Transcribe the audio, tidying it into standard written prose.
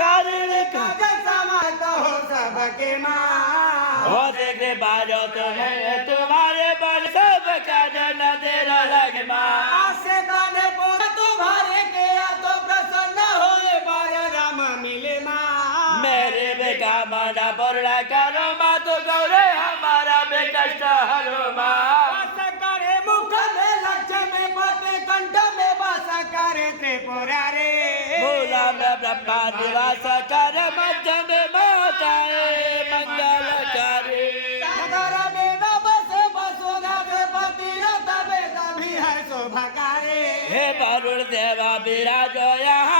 कारण काजल समाता हो सबके माँ हो देखे बाजो तुम्हारे पर सब काजल तेरा लगे माँ आसे दाने पूरा तुम्हारे के या तो प्रसन्न होए बारे राम मिले माँ मेरे बेटा माना पड़ा करो माँ तो गौरे हमारा बेकष्ट हरो माँ वास करे मुख में लक्ष्मी पते कंठ में वास करे त्रिपुरारे मूला में ब्रह्मा निवास कर मध्य में माताए मंगलकारी सागर में बसे वसुधा के पति रथ में भी है शोभाकारे हे वरुण देवा विराजो यहाँ